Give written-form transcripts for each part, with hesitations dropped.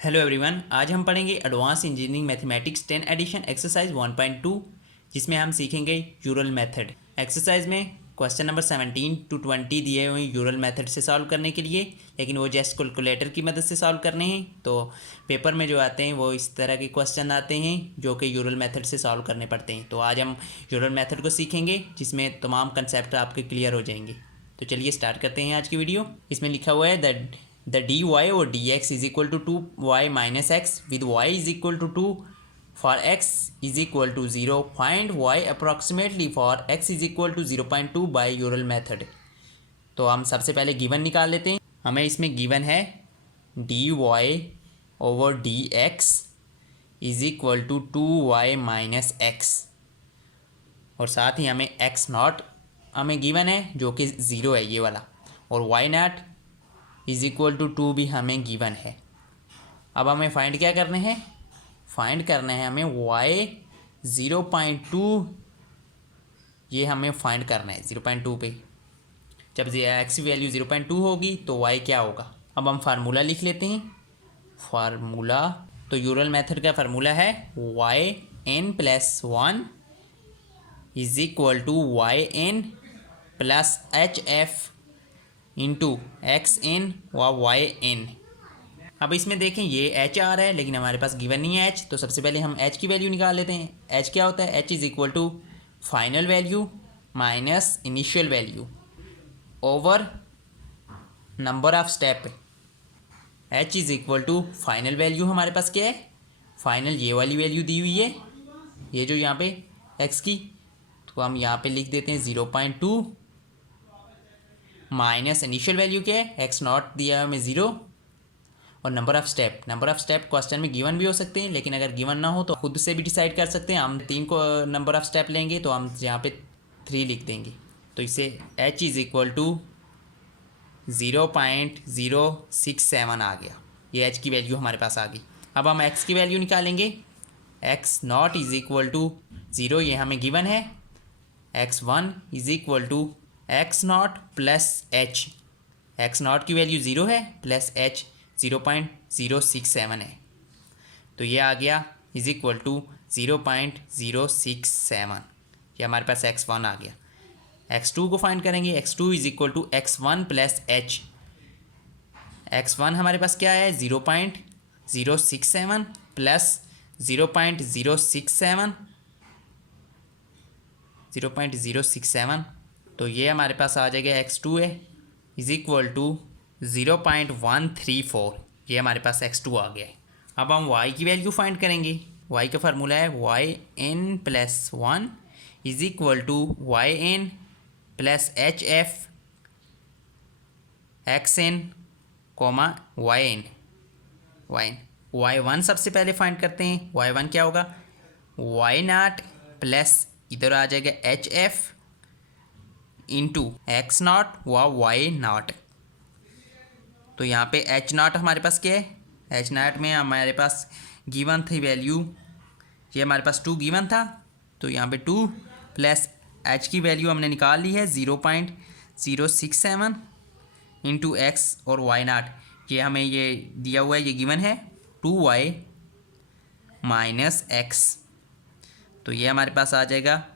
Hello everyone, आज हम पढ़ेंगे advance engineering mathematics 10 edition exercise 1.2, जिसमें हम सीखेंगे यूरल मेथड। एक्सरसाइज में क्वेश्चन नंबर 17 to 20 दिए हुए यूरल मेथड से सॉल्व करने के लिए, लेकिन वो जस्ट कैलकुलेटर की मदद से सॉल्व करने हैं। तो पेपर में जो आते हैं वो इस तरह के क्वेश्चन आते हैं जो कि यूरल मेथड से सॉल्व करने पड़ते हैं। तो आज हम यूरल मेथड को सीखेंगे, जिसमें तमाम कंसेप्ट आपके क्लियर हो जाएंगे। तो चलिए स्टार्ट करते हैं आज की वीडियो। इसमें लिखा हुआ है दैट द डी वाई और d x is equal to 2y minus x with y is equal to 2 for x is equal to 0 find y approximately for x is equal to 0.2 by Euler method. तो हम सबसे पहले given निकाल लेते हैं। हमें इसमें गिवन है d y over d x is equal to 2y minus x, और साथ ही हमें x नॉट हमें गिवन है जो कि 0 है ये वाला, और y nought is equal to 2 भी हमें गिवन है। अब हमें फाइंड क्या करने हैं, फाइंड करना है हमें y 0.2, ये हमें फाइंड करना है 0.2 पे। जब x की वैल्यू 0.2 होगी तो y क्या होगा। अब हम फार्मूला लिख लेते हैं। फार्मूला तो यूरल मेथड का फार्मूला है yn+1 is equal to yn plus hf into x n व वाई एन। अब इसमें देखें ये एच आ रहा है, लेकिन हमारे पास गिवन नहीं है एच, तो सबसे पहले हम एच की वैल्यू निकाल लेते हैं। एच क्या होता है, h is equal to final value minus initial value over number of step. H is equal to final value हमारे पास क्या है, फाइनल ये वाली वैल्यू दी हुई है, ये जो यहाँ पे एक्स की, तो हम यहाँ पे लिख देते हैं 0.2 माइनस इनिशियल वैल्यू क्या है, एक्स नॉट दिया है हमें 0, और number of step. Number of step question में गिवन भी हो सकते हैं, लेकिन अगर गिवन ना हो तो खुद से भी डिसाइड कर सकते हैं। हम 3 को नंबर ऑफ स्टेप लेंगे तो हम यहाँ पे 3 लिख देंगे। तो इसे h इज़ इक्वल टू 0.067 आ गया, ये h की वैल्यू हमारे पास आ गई। अब हम x की वैल्यू निकालेंगे। x nought is equal to 0, ये हमें गिवन है। x1 is equal to x nought plus h, x nought की वैल्यू 0 है, प्लस एच 0.067 है, तो ये आ गया इज इक्वल टू 0.067। ये हमारे पास x1 आ गया। x2 को फाइंड करेंगे। x2 is equal to x1 plus h. x1 हमारे पास क्या है, 0.067 प्लस 0.067, तो ये हमारे पास आ जाएगा x2 है इज इक्वल टू 0.134, ये हमारे पास x2 आ गया है। अब हम y की वैल्यू फाइंड करेंगे। y का फार्मूला है yn+1 is equal to yn plus hf xn yn। y1 सबसे पहले फाइंड करते हैं। y1 क्या होगा, y नॉट प्लस इधर आ जाएगा hf इंटू एक्स नॉट व वाई नॉट। तो यहाँ पे एच नॉट हमारे पास क्या है, एच नॉट में हमारे पास गिवन थी वैल्यू, ये हमारे पास 2 गिवन था, तो यहाँ पे 2 प्लस एच की वैल्यू हमने निकाल ली है 0.067 इंटू एक्स और वाई नॉट, ये हमें ये दिया हुआ है, ये गिवन है 2y माइनस एक्स। तो ये हमारे पास आ जाएगा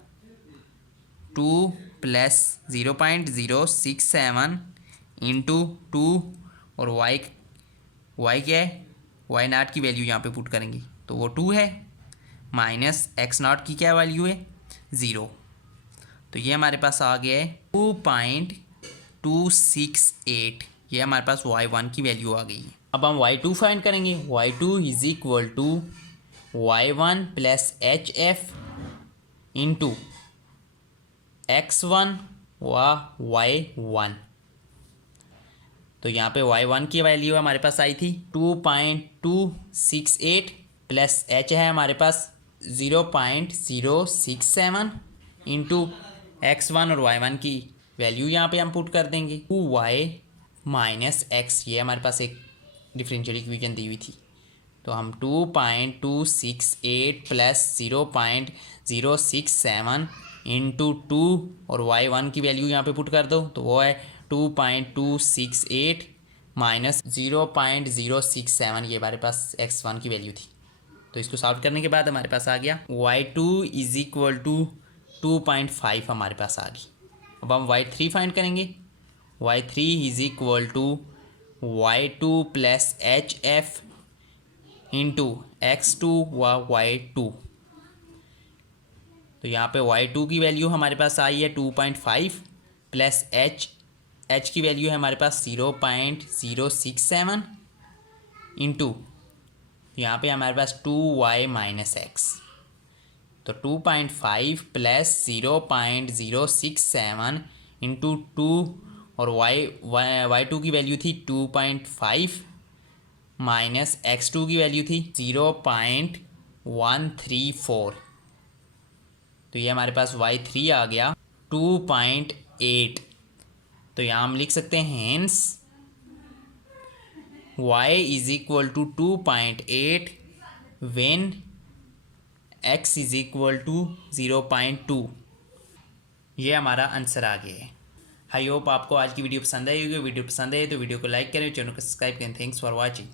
2 प्लस 0.067 इंटू 2, और y क्या है, y नॉट की वैल्यू यहाँ पे पुट करेंगे तो वो 2 है, माइनस x नॉट की क्या वैल्यू है 0, तो ये हमारे पास आ गया है 2.268, ये हमारे पास y1 की वैल्यू आ गई है। अब हम y2 फाइंड करेंगे। y2 is equal to y1 plus hf into x1 व y1, तो यहाँ पे y1 की वैल्यू हमारे पास आई थी 2.268 प्लस h है हमारे पास 0.067 इंटू x1 और y1 की वैल्यू यहाँ पे हम पुट कर देंगे 2y माइनस x, ये हमारे पास एक डिफरेंशियल इक्वेशन दी हुई थी, तो हम 2.268 प्लस 0.067 इंटू 2 और y1 की वैल्यू यहाँ पे पुट कर दो, तो वो है 2.268 माइनस 0.067 ये हमारे पास x1 की वैल्यू थी। तो इसको सॉल्व करने के बाद हमारे पास आ गया y2 इज इक्वल टू 2.5 हमारे पास आ गई। अब हम y3 फाइंड करेंगे। y3 is equal to y2 plus h f into x2 व y2। तो यहाँ पे y2 की वैल्यू हमारे पास आई है 2.5 प्लस h की वैल्यू है हमारे पास 0.067 इंटू यहाँ पे हमारे पास 2y माइनस एक्स। तो 2.5 प्लस 0.067 इंटू 2 और y2 की वैल्यू थी 2.5 माइनस x2 की वैल्यू थी 0.134। तो ये हमारे पास y3 आ गया 2.8। तो यहाँ हम लिख सकते हैं hence y is equal to 2.8 when x is equal to 0.2। ये हमारा आंसर आ गया है। आई होप आपको आज की वीडियो पसंद आई होगी। वीडियो पसंद आए तो वीडियो को लाइक करें, चैनल को सब्सक्राइब करें। Thanks for watching.